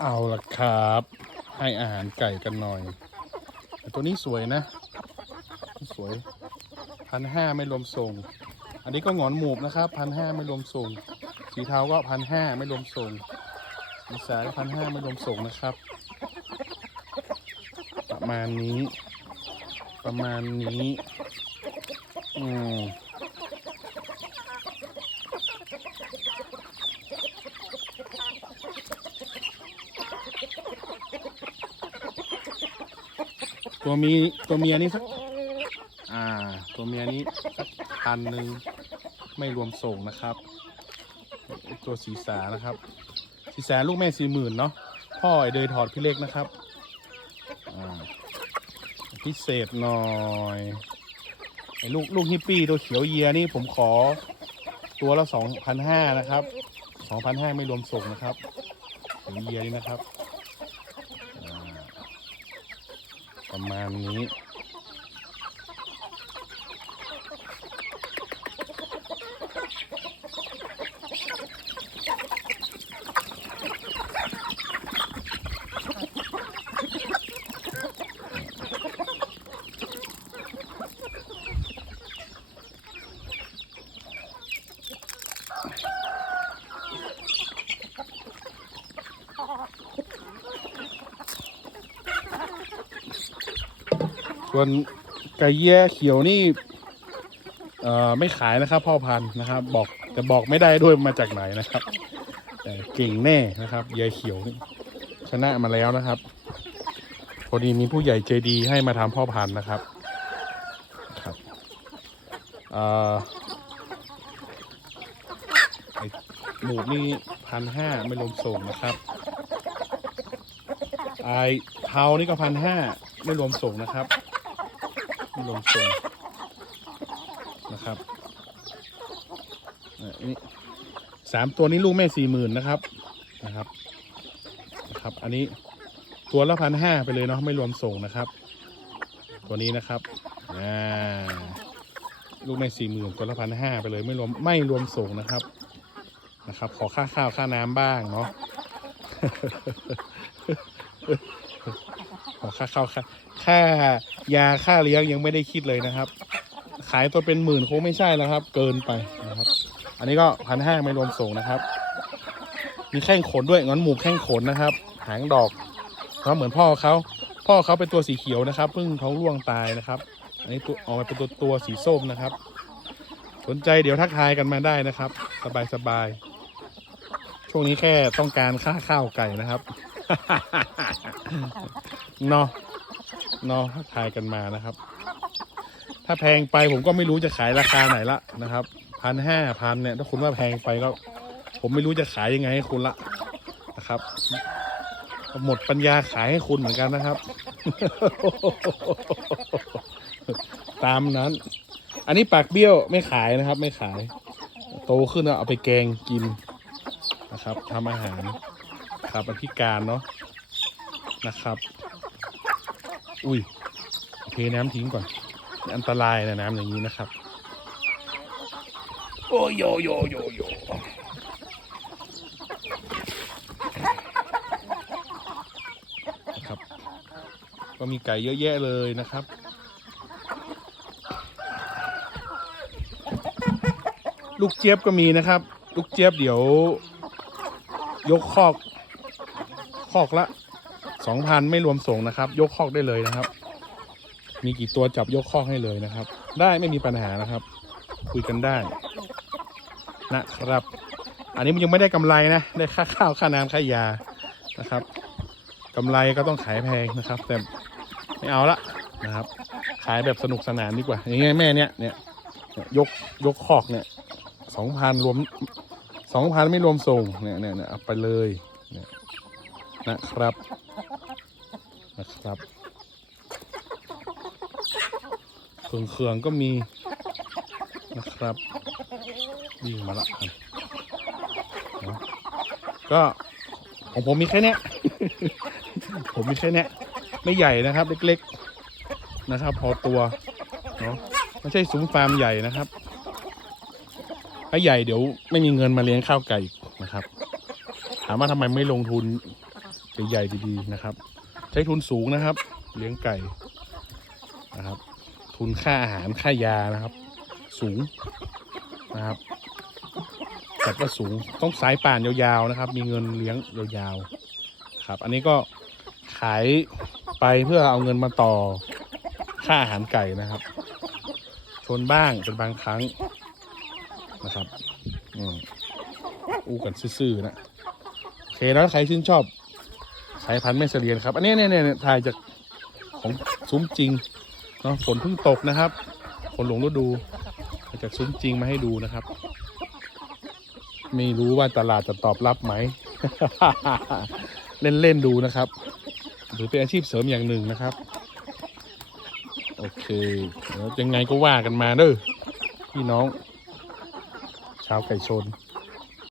เอาละครับ ให้อาหารไก่กันหน่อยแต่ตัวนี้สวยนะ สวยพันห้าไม่รวมส่ง อันนี้ก็งอนหมูบนะครับพันห้าไม่รวมส่ง สีเทาก็พันห้าไม่รวมส่งสีสายพันห้าไม่รวมส่งนะครับ ประมาณนี้ ประมาณนี้ อืม ตัวมีตัวเมียนี่สักอ่า ตัวเมียนี้สักพันหนึ่งไม่รวมส่งนะครับ ตัวสีสานะครับ สีสาลูกแม่สี่หมื่นเนาะพ่อไอเดยถอดพี่เล็กนะครับพิเศษหน่อยไอ้ลูกลูกฮิปปี้ตัวเขียวเยียนี่ผมขอตัวละสองพันห้านะครับสองพันห้าไม่รวมส่งนะครับเขียวเยียนี่นะครับอ่า ประมาณนี้ ส่วนไก่เยี่ยเขียวนี่เอ่อไม่ขายนะครับ พ่อพันธุ์นะครับ บอกแต่บอกไม่ได้ด้วยมาจากไหนนะครับแต่เก่งแน่นะครับเยี่ยเขียวนี่ชนะมาแล้วนะครับ พอดีมีผู้ใหญ่ใจดีให้มาทำพ่อพันธุ์นะครับครับเอ่อหมูนี่พันห้าไม่รวมส่งนะครับไอเทานี่ก็พันห้าไม่รวมส่งนะครับ ไม่รวมส่งนะครับอะนี่สามตัวนี้ลูกแม่สี่หมื่นนะครับนะครับนะครับ อันนี้ตัวละพันห้าไปเลยเนาะไม่รวมส่งนะครับ ตัวนี้นะครับอ่าลูกแม่สี่หมื่นตัวละพันห้าไปเลยไม่รวมไม่รวมส่งนะครับนะครับ ขอค่าข้าวค่าน้ำบ้างเนาะ ขอค่าข้าวค่าค่ายาค่าเลี้ยงยังไม่ได้คิดเลยนะครับ ขายตัวเป็นหมื่นคงไม่ใช่แล้วครับ เกินไปนะครับ อันนี้ก็พันห้าไม่รวมส่งนะครับ มีแข้งขนด้วยงอนหมูแข้งขนนะครับ หางดอกเขาเหมือนพ่อเขาพ่อเขาเป็นตัวสีเขียวนะครับเพิ่งท้องร่วงตายนะครับ อันนี้ตัวออกมาเป็นตัวตัวสีส้มนะครับ สนใจเดี๋ยวทักทายกันมาได้นะครับ สบายสบายช่วงนี้แค่ต้องการค่าข้าวไก่นะครับ เนาะเนาะทักทายกันมานะครับ ถ้าแพงไปผมก็ไม่รู้จะขายราคาไหนละนะครับพันห้าพันเนี่ย ถ้าคุณว่าแพงไปก็ผมไม่รู้จะขายยังไงให้คุณละนะครับ หมดปัญญาขายให้คุณเหมือนกันนะครับ ตามนั้น อันนี้ปากเบี้ยวไม่ขายนะครับ ไม่ขาย โตขึ้นเอาไปแกงกินนะครับทำอาหารครับอันพิการเนาะ นะครับ อุ้ยเทน้ำทิ้งก่อน อันตรายนะน้ำอย่างนี้นะครับ โอ้ยโยโยโยโยครับ ก็มีไก่เยอะแยะเลยนะครับลูกเจี๊ยบก็มีนะครับ ลูกเจี๊ยบเดี๋ยว ยกคอก คอกละ สองพันไม่รวมส่งนะครับ ยกคอกได้เลยนะครับ มีกี่ตัวจับยกคอกให้เลยนะครับ ได้ไม่มีปัญหานะครับ คุยกันได้นะครับ อันนี้มันยังไม่ได้กำไรนะ ได้ค่าข้าวค่าน้ำค่ายานะครับกำไรก็ต้องขายแพงนะครับ แต่ไม่เอาละนะครับ ขายแบบสนุกสนานดีกว่า อย่างเงี้ยแม่เนี่ยเนี่ยยกยกคอกเนี่ยสองพันรวมสองพันไม่รวมส่งเนี่ยเนี่ยเนี่ยไปเลยเนี่ยนะครับ นะครับเครื่องเครื่องก็มีนะครับวิ่งมาละนะก็ของผมมีแค่เนี้ยผมมีแค่เนี้ยไม่ใหญ่นะครับ เล็กๆนะครับ พอตัวเนาะไม่ใช่ซุ้มฟาร์มใหญ่นะครับถ้าใหญ่เดี๋ยวไม่มีเงินมาเลี้ยงข้าวไก่นะครับถามว่าทำไมไม่ลงทุนใหญ่ๆดีๆนะครับ ช้ทุนสูงนะครับ เลี้ยงไก่นะครับ ทุนค่าอาหารค่ายานะครับ สูงนะครับแต่ก็สูงต้องสายป่านยาวๆนะครับ มีเงินเลี้ยงยาวๆครับ อันนี้ก็ขายไปเพื่อเอาเงินมาต่อค่าอาหารไก่นะครับ ชนบ้างเป็นบางครั้งนะครับ อืมอู้กันซื่อๆนะ โอเคแล้วใครชื่นชอบ สายพันธุ์แม่เสลียนครับ อันนี้เนี่ยเนี่ยถ่ายจากของซุ้มจริงเนาะฝนเพิ่งตกนะครับฝนหลงฤดูถ่าจากซุ้มจริงมาให้ดูนะครับ ไม่รู้ว่าตลาดจะตอบรับไหม เล่นๆดูนะครับหรือเป็นอาชีพเสริมอย่างหนึ่งนะครับ โอเคแล้วยังไงก็ว่ากันมาเด้อพี่น้อง ชาวไก่ชน